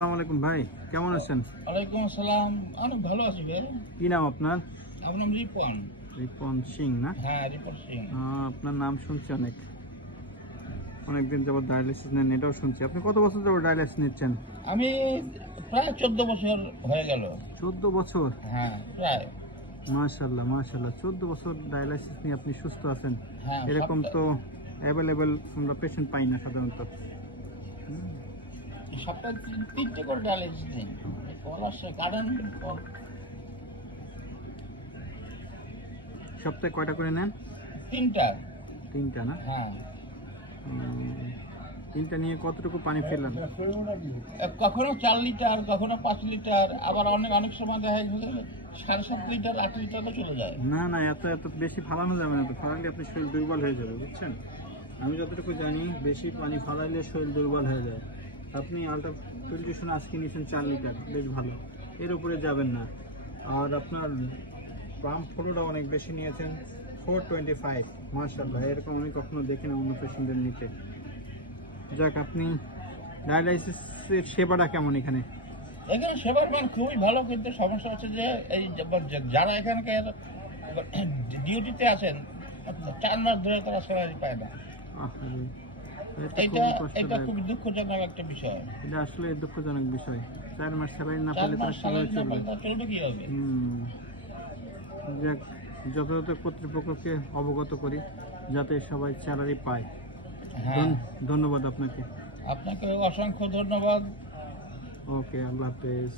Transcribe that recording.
আসসালামু আলাইকুম ভাই, কেমন আছেন? ওয়ালাইকুম আসসালাম। অনেক ভালো আছি ভাই। কি নাম আপনার? আমার নাম রিপন। রিপন সিং না? হ্যাঁ, রিপন সিং। আপনার নাম শুনছি অনেকদিন যাবত ডায়ালিসিস নেন, এটাও শুনছি। আপনি কত বছর যাবত ডায়ালিসিস নিচ্ছেন? আমি প্রায় 14 বছর হয়ে গেল। 14 বছর? হ্যাঁ, প্রায়। মাশাআল্লাহ মাশাআল্লাহ, 14 বছর ডায়ালিসিস নিয়ে আপনি সুস্থ আছেন। হ্যাঁ, এরকম তো অ্যাভেলেবেল আমরা পেশেন্ট পাই না সাধারণত। সপ্তাহে তিনটে করে ডায়ালিসিস দিন। কল আসছে, কারেন কল। সপ্তাহে কয়টা করে নেন? তিনটা না? হ্যাঁ। তিনটা নিয়ে কতটুকু পানি ফেললেন? কখনো 4 লিটার, কখনো 5 লিটার, আবার অনেক অনেক সময় দেখা যায় 7.5 লিটার, 8 লিটারও চলে যায়। না না, এত এত বেশি ফালানো যাবে না। তো ফালালে আপনার শরীর দুর্বল হয়ে যাবে, বুঝছেন? আমি যতটুকু জানি বেশি পানি ফালাইলে শরীর দুর্বল হয়ে যায়। আপনি আল্ট্রা ফিল্ট্রেশন আজকে নিয়েছেন 4 লিটার, বেশ ভালো, এর উপরে যাবেন না। আর আপনার পাম্প ফ্লোটা অনেক বেশি নিয়েছেন, 425। মাশাআল্লাহ, এরকম আমি কখনো দেখি না অন্য পেশেন্টদের নিতে। যাক, আপনি ডায়ালাইসিসের সেবাটা কেমন এখানে? এখানে সেবার মান খুবই ভালো, কিন্তু সমস্যা হচ্ছে যে এই যারা এখানকার ডিউটিতে আছেন 4 মাস ধরে তারা স্যালারি পায় না। আহারে, এটা এটা খুব দুঃখজনক একটা বিষয়। এটা আসলে দুঃখজনক বিষয়। 4 মাস স্যালারি না 4 পেলে মাস তার স্যালারি না চলবে? পেলে তারা চলবে কিভাবে? যাক, যথাযথ কর্তৃপক্ষকে অবগত করি যাতে সবাই স্যালারি পায়। হ্যাঁ, ধন্যবাদ আপনাকে। আপনাকে অসংখ্য ধন্যবাদ। ওকে, আল্লাহ হাফেজ।